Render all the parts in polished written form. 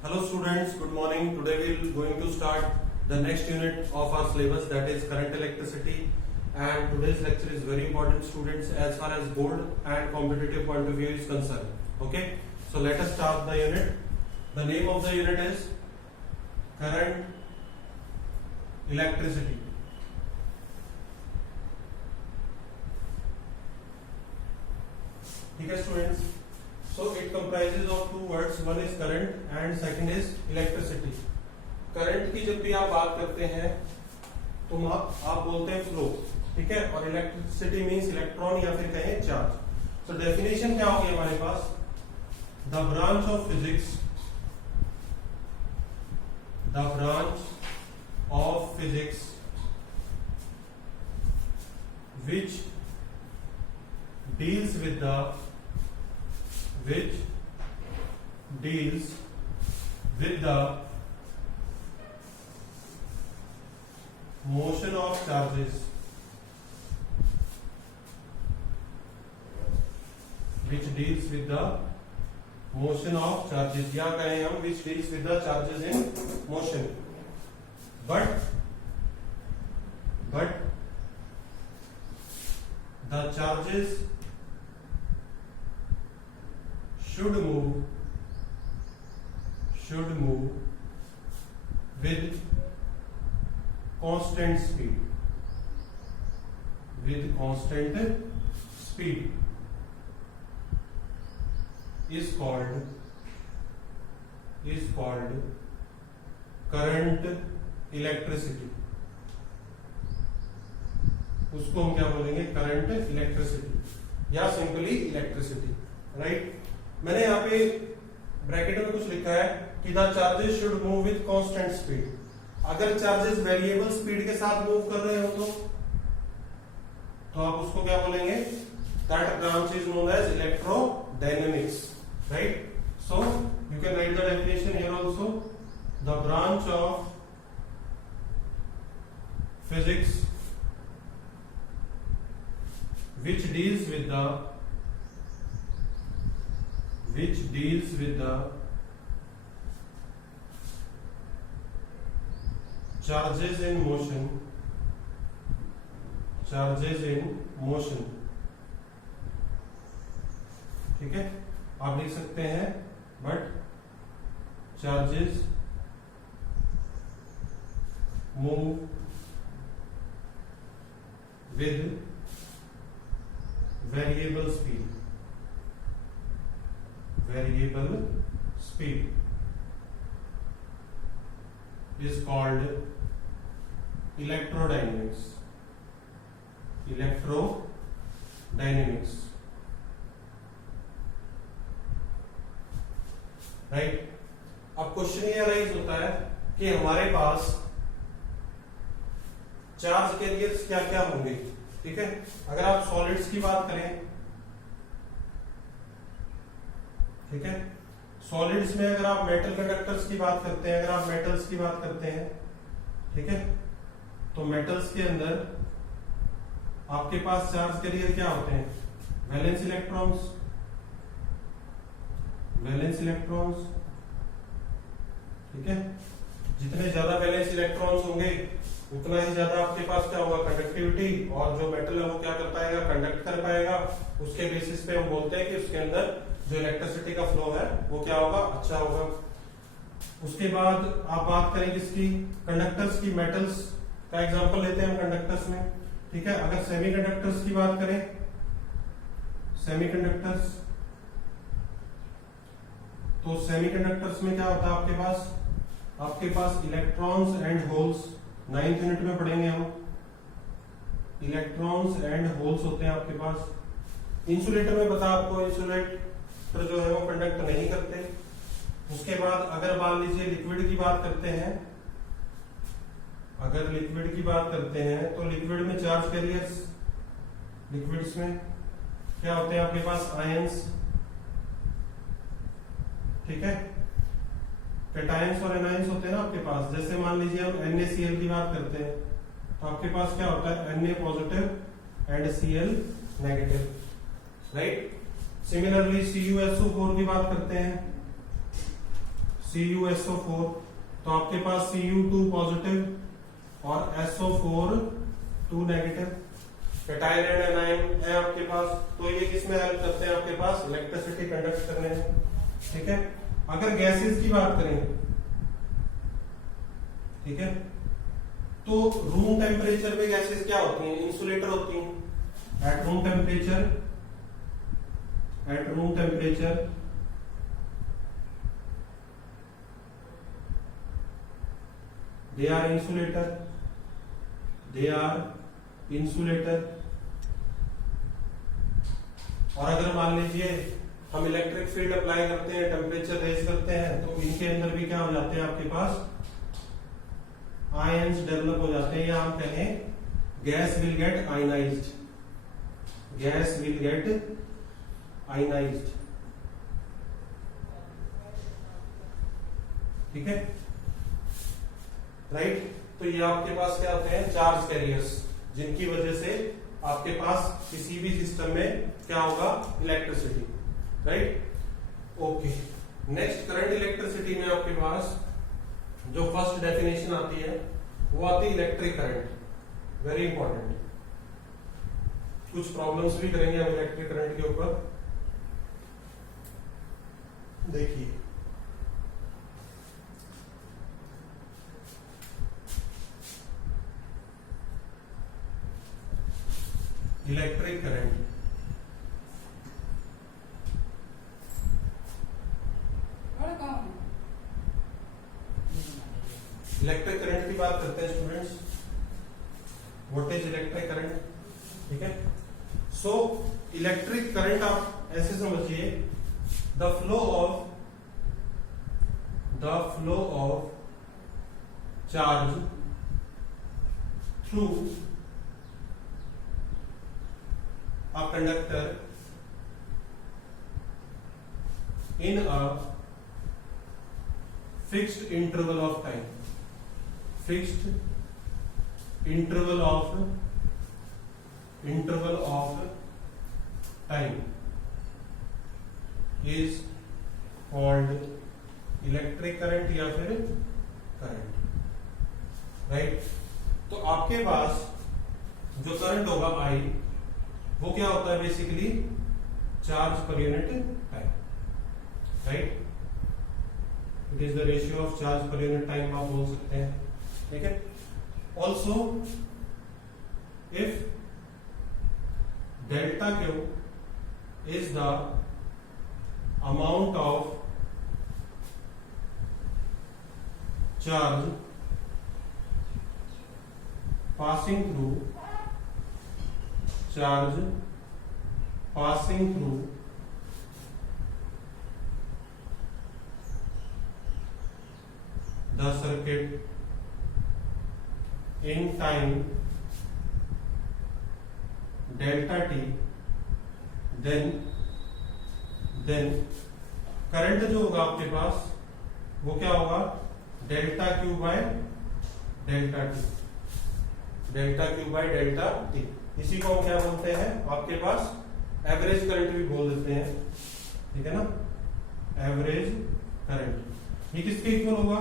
Hello students, good morning. Today we are going to start the next unit of our syllabus, that is current electricity, and today's lecture is very important students as far as board and competitive point of view is concerned. Okay, so let us start the unit. The name of the unit is current electricity. ठीक है students, so it comprises of two words, one is current and second is electricity. Current की जब भी आप बात करते हैं तो आप बोलते हैं फ्लो, ठीक है, और इलेक्ट्रिसिटी मींस इलेक्ट्रॉन या फिर कहें चार्ज. सो डेफिनेशन क्या होगी हमारे पास? The branch of physics, the branch of physics which deals with the motion of charges, which deals with the motion of charges, या कहें हम which deals with the charges in motion, but the charges should move with constant speed, is called current electricity. उसको हम क्या बोलेंगे? Current electricity या simply electricity, right. मैंने यहाँ पे ब्रैकेट में कुछ लिखा है कि the charges should move with constant speed. अगर चार्जेस वेरिएबल स्पीड के साथ मूव कर रहे हो तो आप उसको क्या बोलेंगे? That branch is known as electrodynamics, right. So you can write the definition here also. The branch of physics which deals with the charges in motion, ठीक है, आप लिख सकते हैं but charges move with variable speed is called electrodynamics. Right. अब question ये arise होता है कि हमारे पास चार्ज कैरियर्स क्या क्या होंगे, ठीक है. अगर आप सॉलिड्स की बात करें, ठीक है, सॉलिड्स में अगर आप मेटल कंडक्टर्स की बात करते हैं, अगर आप मेटल्स की बात करते हैं, ठीक है, तो मेटल्स के अंदर आपके पास चार्ज कैरियर क्या होते हैं? वैलेंस इलेक्ट्रॉन्स, ठीक है. जितने ज्यादा वैलेंस इलेक्ट्रॉन्स होंगे उतना ही ज्यादा आपके पास क्या होगा? कंडक्टिविटी. और जो मेटल है वो क्या कर पाएगा? कंडक्ट कर पाएगा. उसके बेसिस पे हम बोलते हैं कि उसके अंदर जो इलेक्ट्रिसिटी का फ्लो है वो क्या होगा? अच्छा होगा. उसके बाद आप बात करें किसकी? कंडक्टर्स की. मेटल्स का एग्जांपल लेते हैं हम कंडक्टर्स में, ठीक है. अगर सेमीकंडक्टर्स की बात करें, तो सेमीकंडक्टर्स में क्या होता है आपके पास electrons and holes. 9th unit में पढ़ेंगे हम. इलेक्ट्रॉन्स एंड होल्स होते हैं आपके पास. इंसुलेटर में पता आपको, इंसुलेटर जो है वो कंडक्ट नहीं करते. उसके बाद अगर मान लीजिए लिक्विड की बात करते हैं, तो लिक्विड में चार्ज कैरियर्स, लिक्विड्स में क्या होते हैं आपके पास? आयंस, ठीक है. कैटायंस और एनायंस होते हैं ना आपके पास. जैसे मान लीजिए हम NaCl की बात करते हैं तो आपके पास क्या होता है? Na positive and Cl negative, right. Similarly CuSO4 की बात करते हैं, CuSO4, तो आपके पास Cu2 पॉजिटिव और SO4 2 negative, cation and anion है आपके पास। तो ये किसमें हेल्प करते हैं आपके पास? इलेक्ट्रिसिटी कंडक्ट करने में। ठीक है, अगर गैसेस की बात करें, ठीक है, तो रूम टेम्परेचर पे गैसेस क्या होती हैं? इंसुलेटर होती हैं। At room temperature they are insulator। और अगर मान लीजिए हम इलेक्ट्रिक फील्ड अप्लाई करते हैं, टेम्परेचर रेज करते हैं, तो इनके अंदर भी क्या हो जाते हैं आपके पास? आयंस डेवलप हो जाते हैं, या हम कहें गैस विल गेट आयनाइज्ड। ठीक है, राइट। तो ये आपके पास क्या होते हैं? चार्ज कैरियर्स, जिनकी वजह से आपके पास किसी भी सिस्टम में क्या होगा? Electricity, right. Okay, next current electricity में आपके पास जो फर्स्ट डेफिनेशन आती है वो आती है इलेक्ट्रिक करंट। वेरी इंपॉर्टेंट, कुछ प्रॉब्लम्स भी करेंगे हम इलेक्ट्रिक करंट के ऊपर। देखिए, इलेक्ट्रिक करंट, इलेक्ट्रिक करंट की बात करते हैं students. What is electric current? ठीक है, सो इलेक्ट्रिक करंट आप ऐसे समझिए, the flow of charge through a conductor in a fixed interval of time is called electric current या फिर करंट, राइट। तो आपके पास जो करंट होगा I, वो क्या होता है? Basically charge per unit time, right. It is the ratio of charge per unit time आप बोल सकते हैं। ठीक है, also if delta Q is the amount of charge passing through the circuit in time delta t, then current जो होगा आपके पास वो क्या होगा? Delta Q by delta T. इसी को हम क्या बोलते हैं? आपके पास एवरेज करंट भी बोल देते हैं, ठीक है ना, एवरेज करंट। ये किसके इक्वल होगा?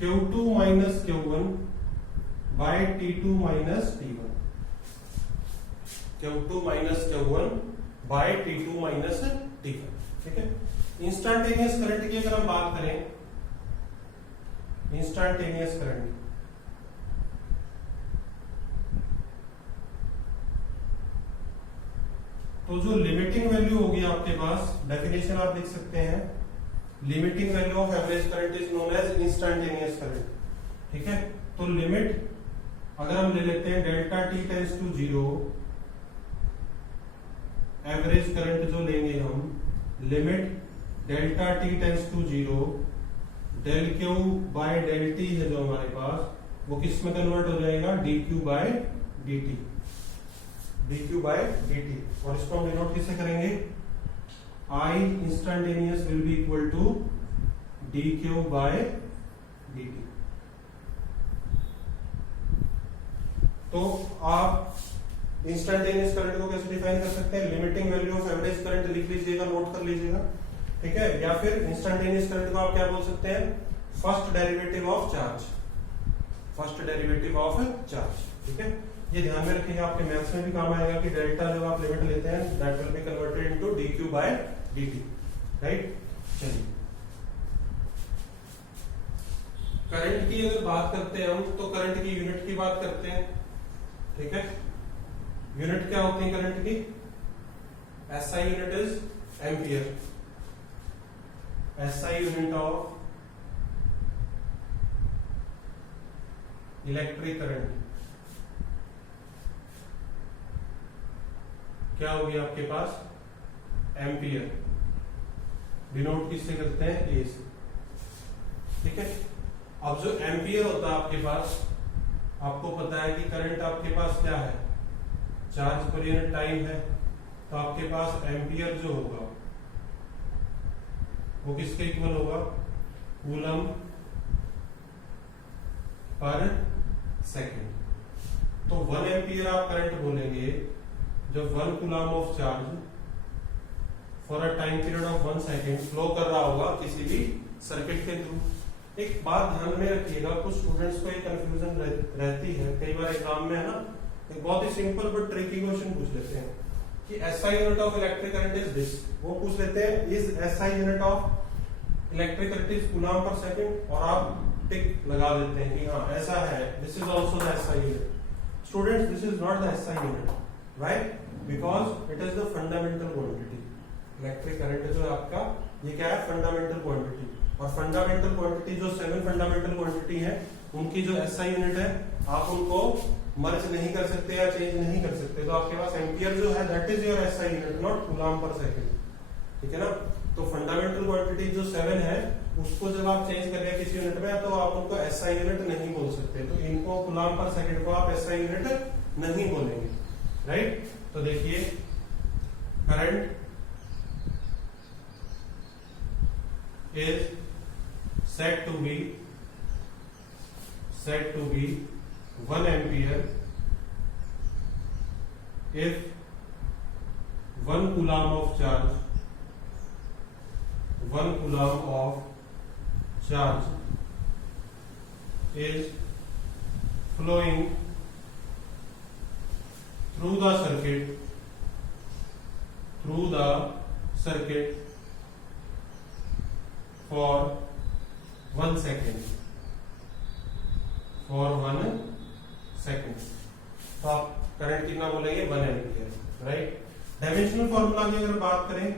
Q2 minus Q1 by T2 minus T1। Q2 minus Q1 by T2 minus T1, ठीक है। इंस्टेंटेनियस करंट की अगर हम बात करें, इंस्टेंटेनियस करंट, तो जो लिमिटिंग वैल्यू होगी आपके पास, डेफिनेशन आप लिख सकते हैं, limiting value of average current is known as instantaneous current, ठीक है। तो लिमिट अगर हम ले लेते हैं delta t tends to 0, average current जो लेंगे हम, limit delta t tends to 0, del q by del t है जो हमारे पास, वो किस में कन्वर्ट हो जाएगा? D q by d t, dq by dt। और इसको हम डिनोट किससे करेंगे? I instantaneous will be equal to dq by dt। तो आप इंस्टेंटेनियस करंट को कैसे डिफाइन कर सकते हैं? Limiting value of average current लिख लीजिएगा, नोट कर लीजिएगा, ठीक है, या फिर इंस्टेंटेनियस करंट को आप क्या बोल सकते हैं, first derivative of charge, first derivative of charge. ठीक है, ये ध्यान में रखिएगा, आपके मैथ्स में भी काम आएगा कि डेल्टा जब आप लिमिट लेते हैं that will be converted into dq by dt, right. चलिए, करंट की अगर बात करते हैं हम तो करंट की यूनिट की बात करते हैं। ठीक है, यूनिट क्या होती है करंट की, SI unit is ampere, SI unit of electric current क्या होगी आपके पास, एम्पियर, डिनोट किससे करते हैं, ए से। ठीक है, अब जो एम्पियर होता है आपके पास, आपको पता है कि करंट आपके पास क्या है, चार्ज पर यूनिट टाइम है, तो आपके पास एम्पियर जो होगा वो किसके इक्वल होगा, कूलम पर सेकंड। तो 1 एम्पियर आप करंट बोलेंगे जब 1 coulomb of charge for a time period of 1 second flow कर रहा होगा किसी भी सर्किट के थ्रू। एक बात ध्यान में रखिएगा, कुछ स्टूडेंट्स को एक कंफ्यूजन रहती है, कई बार एग्जाम में है ना, एक बहुत ही सिंपल बट ट्रिकी क्वेश्चन पूछ लेते हैं कि SI unit of electric current is this, वो पूछ लेते हैं is SI unit of electric current is coulomb per second, और आप टिक लगा देते हैं कि हाँ ऐसा है, this is also the SI unit. Students, this is not the SI unit, why, because it is the fundamental quantity. Electric current जो है आपका, ये क्या है, फंडामेंटल क्वांटिटी, और फंडामेंटल क्वांटिटी जो 7 फंडामेंटल क्वांटिटी है उनकी जो SI यूनिट है आप उनको मर्ज नहीं कर सकते या चेंज नहीं कर सकते, तो आपके पास एम्पियर जो है that is your SI unit, not coulomb per second. ठीक है ना, तो फंडामेंटल क्वांटिटी जो 7 है उसको जब आप चेंज कर रहे हैं किसी यूनिट में तो आप उनको SI यूनिट नहीं बोल सकते, तो इनको कूलम पर सेकंड को आप SI यूनिट नहीं बोलेंगे, राइट। तो देखिए, current is said to be 1 ampere if 1 coulomb of charge is flowing through the circuit for 1 second, तो आप करंट कितना बोलेंगे, 1 एम्पियर, राइट। डायमेंशनल फॉर्मूला की अगर बात करें,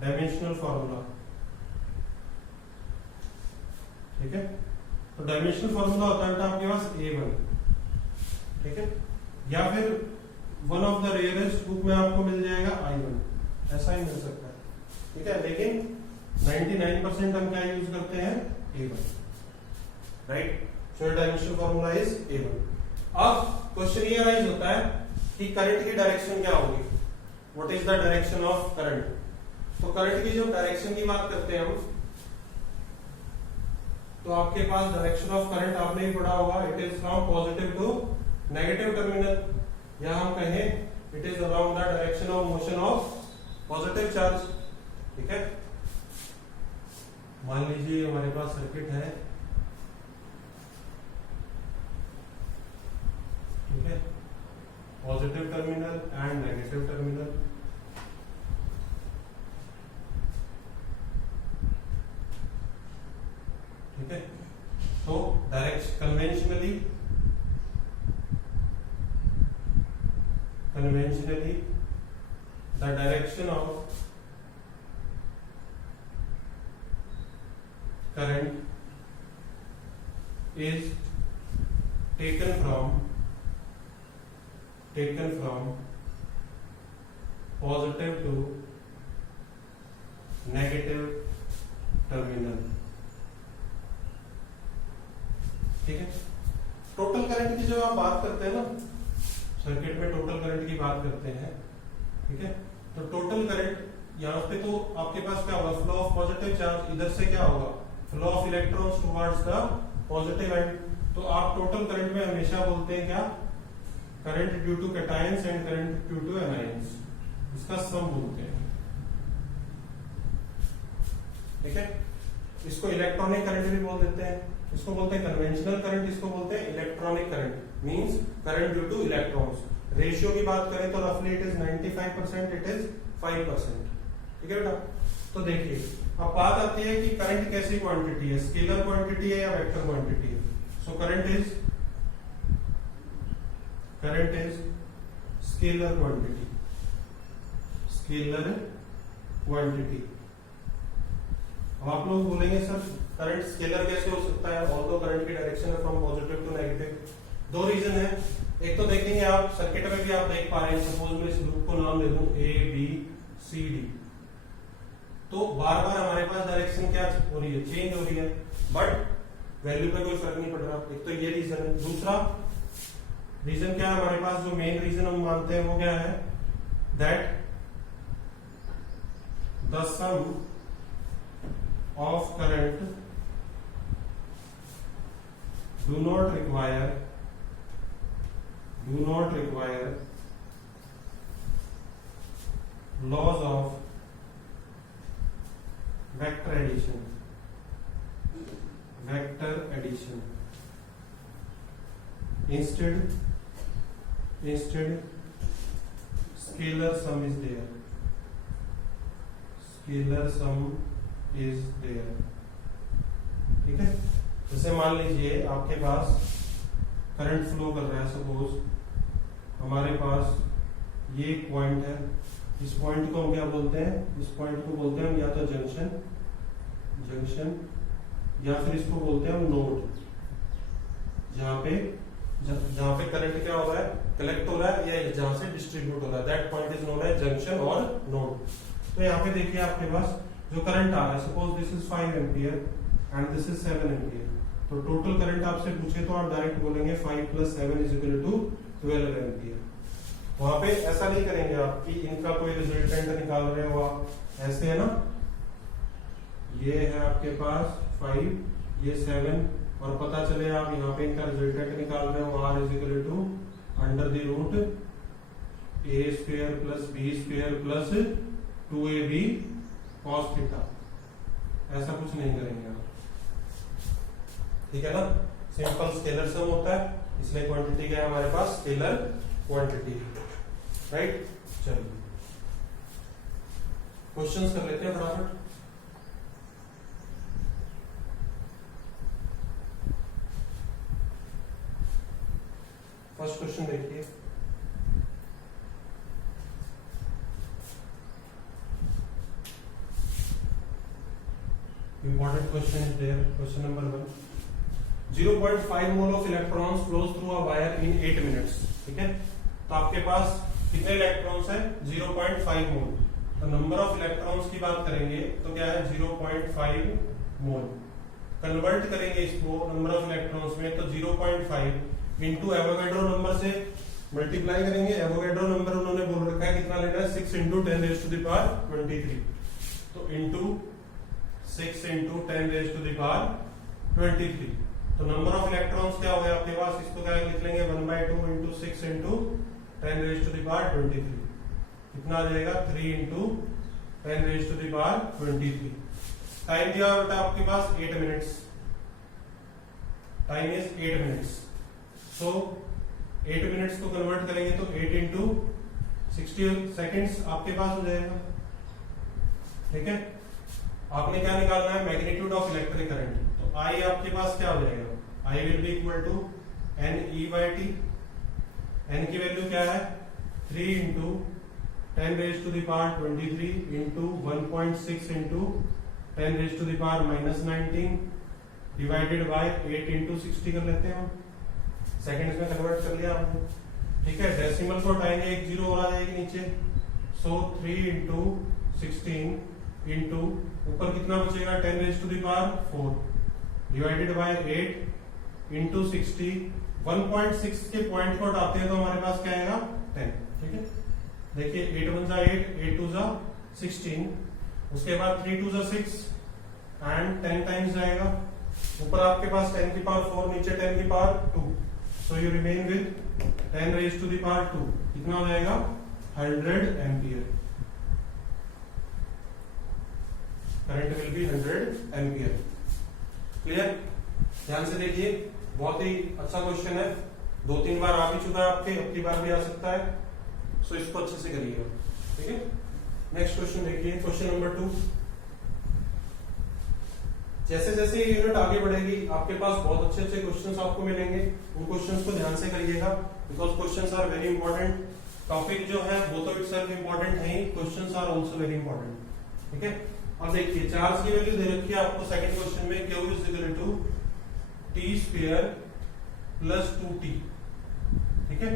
डायमेंशनल फॉर्मूला, ठीक है, तो डायमेंशनल फॉर्मूला होता है आपके पास A1, ठीक है, या फिर one of the rarest book में आपको मिल जाएगा I1, ऐसा ही मिल सकता है, ठीक है, लेकिन 99% हम क्या यूज करते हैं, A1, right. So dimensional formula is A1। अब क्वेश्चन ये राइज होता है कि करंट की डायरेक्शन क्या होगी, what is the direction of current. तो करंट की जो डायरेक्शन की बात करते हैं हम, तो आपके पास डायरेक्शन ऑफ करंट आपने ही पढ़ा होगा, it is from positive to negative terminal, या हम कहें it is around the direction of motion of positive charge. ठीक है, मान लीजिए हमारे पास सर्किट है, ठीक है, positive terminal and negative terminal, ठीक है। तो direct conventionally the direction of current is taken from positive to negative terminal। ठीक है, टोटल करंट की जब आप बात करते हैं ना, सर्किट में टोटल करंट की बात करते हैं, ठीक है, तो टोटल करंट यहाँ पे तो आपके पास क्या होगा, फ्लो ऑफ पॉजिटिव चार्ज, इधर से क्या होगा, flow of electrons towards the positive end. तो आप टोटल करंट में हमेशा बोलते हैं क्या, current due to cations and current due to anions. इसका सम बोलते हैं, ठीक है। इसको इलेक्ट्रॉनिक करंट भी बोल देते हैं, इसको बोलते हैं कन्वेंशनल करंट, इसको बोलते हैं electronic current, means current due two electrons. Ratio की बात करें तो रफली इट इज 95%, इट इज 5%, ठीक है बेटा। तो देखिए अब बात आती है कि करंट कैसी क्वांटिटी है, स्केलर क्वांटिटी है या वेक्टर क्वांटिटी है। So current is scalar quantity, scalar quantity. अब आप लोग बोलेंगे सर करंट स्केलर कैसे हो सकता है, ऑल्दो करंट की डायरेक्शन है फ्रॉम पॉजिटिव टू नेगेटिव। दो रीजन है, एक तो देखेंगे आप सर्किट में भी आप देख पा रहे हैं, सपोज मैं इस लूप को नाम दे दूं ए बी सी डी, तो बार बार हमारे पास डायरेक्शन क्या हो रही है, चेंज हो रही है, बट वैल्यू पे कोई फर्क नहीं पड़ रहा। एक तो ये रीजन है। दूसरा रीजन क्या है हमारे पास, जो मेन रीजन हम मानते हैं वो क्या है, that the sum of current do not require laws of vector addition, instead scalar sum is there, ठीक है। जैसे मान लीजिए आपके पास करंट फ्लो कर रहा है, सपोज हमारे पास ये एक पॉइंट है, इस पॉइंट को हम क्या बोलते हैं, इस पॉइंट को बोलते हैं हम या तो जंक्शन या फिर इसको बोलते हैं हम नोड, जहां पे करंट क्या हो रहा है, कलेक्ट हो रहा है या जहां से डिस्ट्रीब्यूट हो रहा है, that point is known as junction और नोड। तो यहाँ पे देखिए आपके पास जो करंट आ रहा है, suppose this is 5 ampere and this is 7 ampere, तो टोटल करंट आपसे पूछे तो आप डायरेक्ट बोलेंगे 5 + 7 = 12 एम्पियर। वहां पे ऐसा नहीं करेंगे आप कि इनका कोई रिजल्टेंट निकाल रहे हो आप, ऐसे है ना, ये है आपके पास 5, ये 7, और पता चले आप यहाँ पे इनका रिजल्टेंट निकाल रहे हो, r √√a² + b² + 2ab cos θ, ऐसा कुछ नहीं करेंगे आप, ठीक है ना। सिंपल स्केलर सम होता है, इसलिए क्वांटिटी क्या है हमारे पास, स्केलर क्वांटिटी, राइट। चलिए क्वेश्चंस कर लेते हैं फटाफट। फर्स्ट क्वेश्चन देखिए, important question is there. Question number 1, 0.5 mole of electrons flows through a wire in 8 minutes, ठीक है। तो आपके पास कितने इलेक्ट्रॉन्स हैं, 0.5 मोल। तो नंबर ऑफ इलेक्ट्रॉन्स की बात करेंगे तो क्या है, 0.5 मोल। कन्वर्ट करेंगे इसको नंबर ऑफ इलेक्ट्रॉन्स में, तो 0.5 इंटू एवोगैड्रो नंबर से मल्टीप्लाई करेंगे। एवोगैड्रो नंबर उन्होंने बोल रखा है कितना लेना है, 6 × 10⁻23, तो इंटू 6 × 10⁻23। तो नंबर ऑफ इलेक्ट्रॉन्स क्या हो गया आपके पास, इसको क्या लिख लेंगे, 1/2 × 6 × 10⁻23, कितना आ जाएगा, 3 × 10⁻23। टाइम दिया बेटा आपके पास 8 minutes, time is 8 minutes. So 8 minutes को कन्वर्ट करेंगे तो 8 × 60 सेकेंड्स आपके पास हो जाएगा, ठीक है। आपने क्या निकालना है, मैग्नीट्यूड ऑफ इलेक्ट्रिक करंट। तो I आपके पास क्या हो जाएगा, I will be equal to NE/T। N की वैल्यू क्या है, 3 × 10⁻23 इंटू 1.6 × 10⁻−19 डिवाइडेड बाय 8 × 60 कर लेते हैं हम, सेकेंड्स में कन्वर्ट कर लिया आपने, ठीक है। डेसिमल को हटाएंगे, एक जीरो और आ जाएगी नीचे। सो 3 × 16 इंटू ऊपर कितना बचेगा, 10⁻4 डिवाइडेड बाय 8 इंटू 60। 1.6 के पॉइंट को हटाते हैं तो हमारे पास क्या आएगा, 10, ठीक है। देखिए 8 × 1 = 8, 8 × 2 = 16, उसके बाद 3 × 2 = 6 एंड 10 टाइम्स जाएगा। ऊपर आपके पास 10⁻4, नीचे 10⁻2, सो यू रिमेन विद 10⁻2, कितना हो जाएगा, 100 ampere. Current will be 100 ampere. Clear? ध्यान से देखिए, बहुत ही अच्छा क्वेश्चन है, 2-3 बार आ भी चुका है आपके, अब की बार भी आ सकता है, सो इसको अच्छे से करिएगा। ठीक है, नेक्स्ट क्वेश्चन देखिए, क्वेश्चन नंबर 2। जैसे जैसे ये यूनिट आगे बढ़ेगी आपके पास बहुत अच्छे अच्छे क्वेश्चंस आपको मिलेंगे, उन क्वेश्चंस को ध्यान से करिएगा, because questions are very important. Topic जो है वो तो इटसेल्फ इंपॉर्टेंट है ही, questions are also very important. ठीक है, अब देखिए चार्ज की वैल्यू दे रखी है आपको सेकंड क्वेश्चन में, Q is equal to t square plus 2t। ठीक है,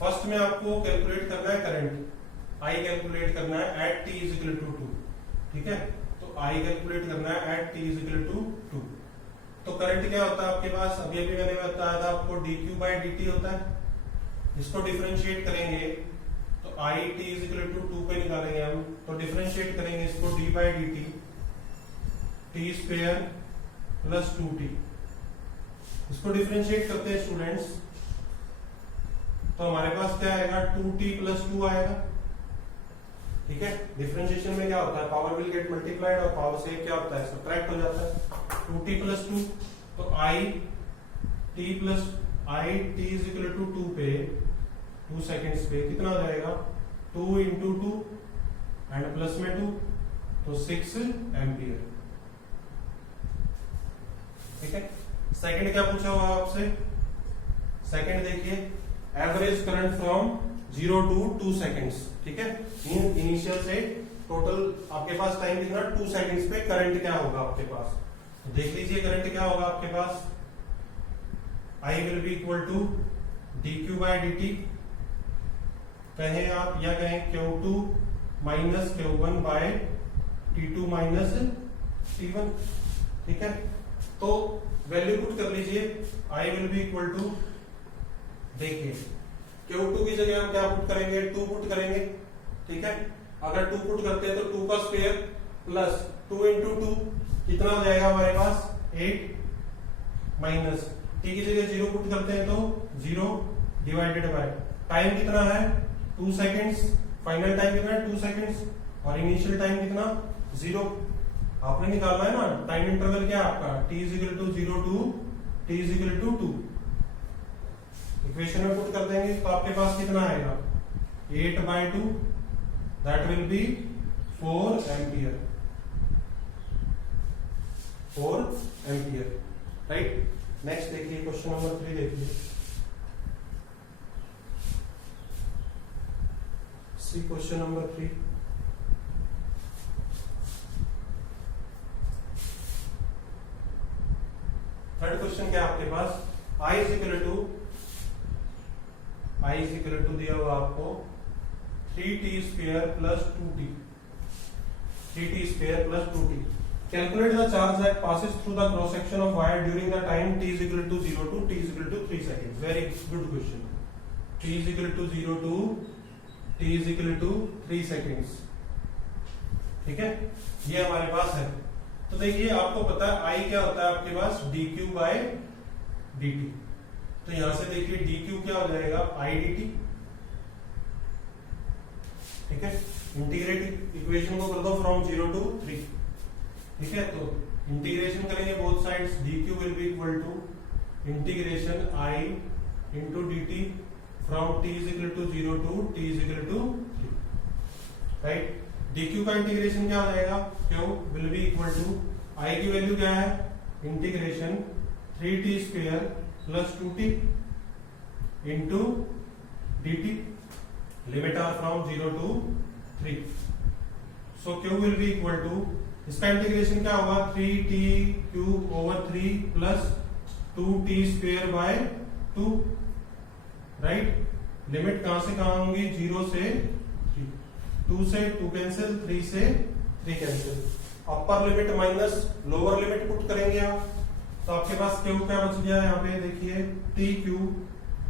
फर्स्ट में आपको कैलकुलेट करना है करंट, I कैलकुलेट करना है at t is equal to 2। ठीक है, तो I कैलकुलेट करना है at t is equal to 2। तो करंट क्या होता है आपके पास, अभी अभी मैंने बताया था आपको, dq बाय dt होता है। इसको डिफरेंशिएट करेंगे तो I t is equal to 2 पे निकालेंगे हम, तो डिफरेंशिएट करेंगे इसको d by dt, t square plus 2t। इसको डिफरेंशिएट करते हैं स्टूडेंट्स, तो हमारे पास क्या आएगा, 2t प्लस 2 आएगा। ठीक है, डिफरेंशिएशन में क्या होता है, पावर विल गेट मल्टीप्लाइड और पावर से क्या होता है, सब्ट्रैक्ट हो जाता है। 2t प्लस 2, तो I t plus I t is equal to 2 पे 2 सेकेंड्स पे कितना आ जाएगा, 2 इंटू 2 एंड प्लस में 2, तो 6 एम्पियर। ठीक है, सेकंड क्या पूछा हुआ आपसे, सेकंड देखिए, average current from 0 to 2 seconds. ठीक है, इनिशियल से टोटल आपके पास टाइम कितना, 2 सेकेंड्स पे करंट क्या होगा आपके पास, तो देख लीजिए करंट क्या होगा आपके पास, I will be equal to dq by dt, कहें आप या कहें Q2 minus Q1 by T2 minus T1। ठीक है, तो वैल्यू पुट कर लीजिए, I will be equal to, देखिए Q2 की जगह हम क्या पुट करेंगे, 2 पुट करेंगे। ठीक है, अगर 2 पुट करते हैं तो 2 का स्क्वायर प्लस 2 इंटू 2 कितना हो जाएगा हमारे पास, 8 माइनस t की जगह 0 पुट करते हैं तो 0 डिवाइडेड बाय टाइम कितना है, 2 सेकेंड्स, फाइनल टाइम कितना है 2 सेकेंड्स, और इनिशियल टाइम कितना 0। आपने निकालना है ना, टाइम इंटरवल क्या है आपका, t is equal to 0 to t is equal to 2। Equation में पुट कर देंगे तो आपके पास कितना आएगा, 8 by 2, that will be 4 ampere, 4 ampere. Right, next देखिए क्वेश्चन नंबर 3 देखिए, see question number 3। Third question क्या है आपके पास, I इज इक्वल टू दिया हुआ आपको 3t square plus 2t, 3t square plus 2t। Calculate the charge that passes through the cross section of wire during the time t is equal to 0 to t is equal to 3 seconds. Very good question, t is equal to 0 to t is equal to 3 seconds. ठीक है, ये हमारे पास है। तो देखिए आपको पता है I क्या होता है आपके पास, dq बाय dt, तो यहां से देखिए dq क्या हो जाएगा, I dt। ठीक है, इंटीग्रेट इक्वेशन को कर दो फ्रॉम 0 टू 3। ठीक है, तो इंटीग्रेशन करेंगे both sides, dq will be equal to integration I into dt from t is equal to 0 to t is equal to 3। Right, dq का इंटीग्रेशन क्या हो जाएगा, q will be equal to I की value क्या है, integration 3t square plus 2t into dt, limit are from 0 to 3। So q will be equal to, इसका integration क्या होगा, 3t cube over 3 plus 2t square by 2। Right, limit कहां से कहां होंगी, 0 से 3, 2 से 2 कैंसिल, 3 से 3 cancel, upper limit minus lower limit put करेंगे आप, तो आपके पास क्यू क्या बच गया यहाँ पे, देखिए T Q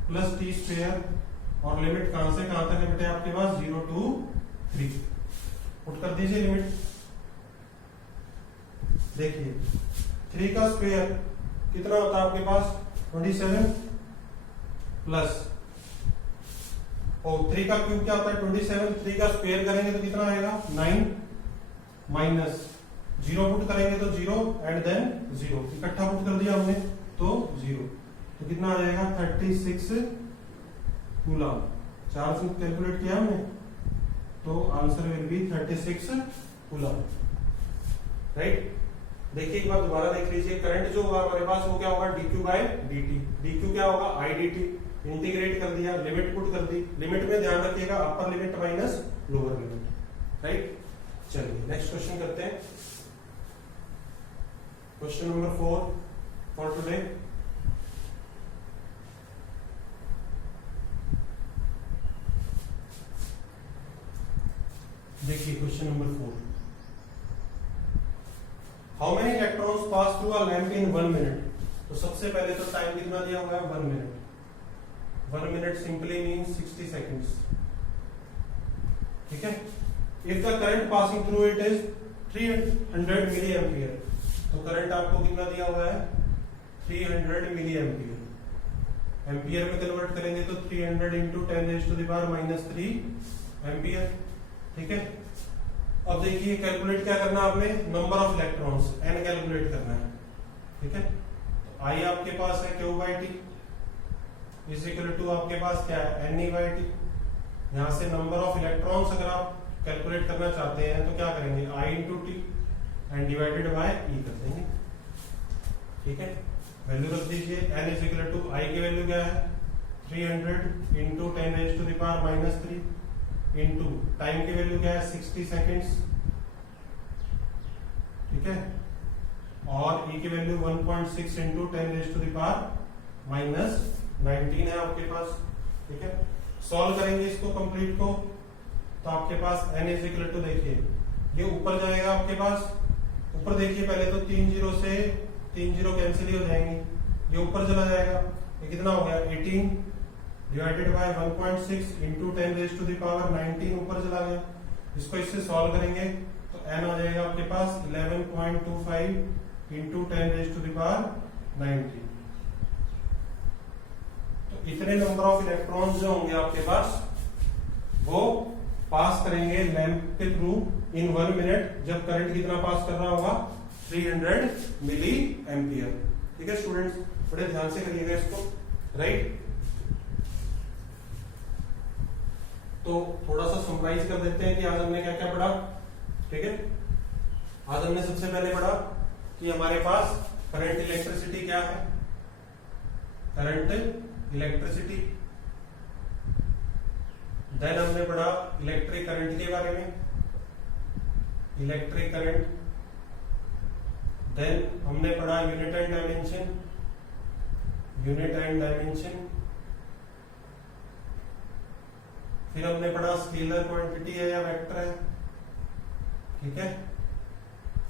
plus T square, और लिमिट कहां से कहां तक है बेटे आपके पास, 0 टू 3, पुट कर दीजिए लिमिट। देखिए 3 का स्क्वायर कितना होता है आपके पास, 27 प्लस, और 3 का क्यूब क्या होता है 27, 3 का स्क्वायर करेंगे तो कितना आएगा 9 माइनस जीरो पुट करेंगे तो जीरो एंड देन जीरो, इकट्ठा पुट कर दिया हमने तो जीरो, तो कितना आ जाएगा 36 कूलम। चार्ज कैलकुलेट किया हमने तो answer will be 36 coulomb, right. देखिए एक बार दोबारा देख लीजिए, करंट जो होगा हमारे पास वो क्या होगा dq बाय dt, dq क्या होगा I dt, इंटीग्रेट कर दिया, लिमिट पुट कर दी, लिमिट में ध्यान रखिएगा upper limit minus lower limit, right. चलिए नेक्स्ट क्वेश्चन करते हैं, क्वेश्चन नंबर 4 फॉर टुडे। देखिए question number 4, how many electrons pass through a lamp in 1 minute. तो सबसे पहले तो टाइम कितना दिया हुआ है 1 minute, 1 minute simply means 60 seconds, ठीक है। If the current passing through it is 300 milli ampere, तो करंट आपको कितना दिया हुआ है 300 मिली एम्पियर, एम्पियर में कन्वर्ट करेंगे तो 300 इंटू 10⁻³ एम्पियर, ठीक है। अब देखिए कैलकुलेट क्या करना है आपने, number of electrons n calculate करना है, ठीक है। तो I आपके पास है Q/T इज इक्वल टू आपके पास क्या है Ne/T। यहां से नंबर ऑफ इलेक्ट्रॉन्स अगर आप कैलकुलेट करना चाहते हैं तो क्या करेंगे I into t and divided by E कर देंगे, ठीक है। वैल्यू रख दीजिए, n is equal to I की वैल्यू क्या है 300 इंटू 10⁻³ इंटू टाइम की वैल्यू क्या है 60 सेकेंड्स, ठीक है, और E की वैल्यू 1.6 इंटू 10⁻⁻19 है आपके पास, ठीक है। सॉल्व करेंगे इसको कंप्लीट को, तो आपके पास n इज इक्वल टू, देखिए ये ऊपर जाएगा आपके पास, ऊपर देखिए पहले तो 3 जीरो से 3 जीरो कैंसिल ही हो जाएंगे, ये ऊपर चला जाएगा, ये कितना हो गया 18 डिवाइडेड बाय 1.6 इंटू 10⁻⁹ ऊपर चला गया। इसको इससे सॉल्व करेंगे तो n आ जाएगा आपके पास 11.25 इंटू 10⁻⁹। तो इतने नंबर ऑफ इलेक्ट्रॉन्स जो होंगे आपके पास वो पास करेंगे लैंप के थ्रू इन 1 मिनट, जब करंट कितना पास कर रहा होगा 300 मिली एम्पियर, ठीक है स्टूडेंट्स, बड़े ध्यान से करिएगा इसको, राइट। तो थोड़ा सा समराइज कर देते हैं कि आज हमने क्या क्या पढ़ा, ठीक है। आज हमने सबसे पहले पढ़ा कि हमारे पास करंट इलेक्ट्रिसिटी क्या है, करंट इलेक्ट्रिसिटी। देन हमने पढ़ा इलेक्ट्रिक करंट के बारे में, इलेक्ट्रिक करंट। देन हमने पढ़ा unit and dimension, unit and dimension. फिर हमने पढ़ा स्केलर क्वांटिटी है या वेक्टर है, ठीक है।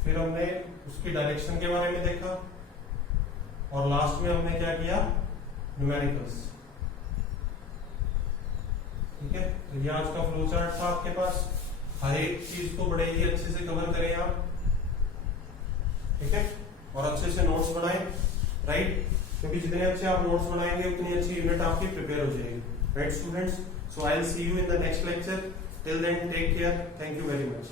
फिर हमने उसकी डायरेक्शन के बारे में देखा, और लास्ट में हमने क्या किया न्यूमेरिकल्स, ठीक है। तो ये आज का फ्लो चार्ट था आपके पास, हर एक चीज को बड़े ही अच्छे से कवर करें आप, ठीक है, और अच्छे से नोट्स बनाएं, राइट, क्योंकि जितने अच्छे आप नोट्स बनाएंगे उतनी अच्छी यूनिट आपकी प्रिपेयर हो जाएगी, right students. So I'll see you in the next lecture. Till then, take care. Thank you very much.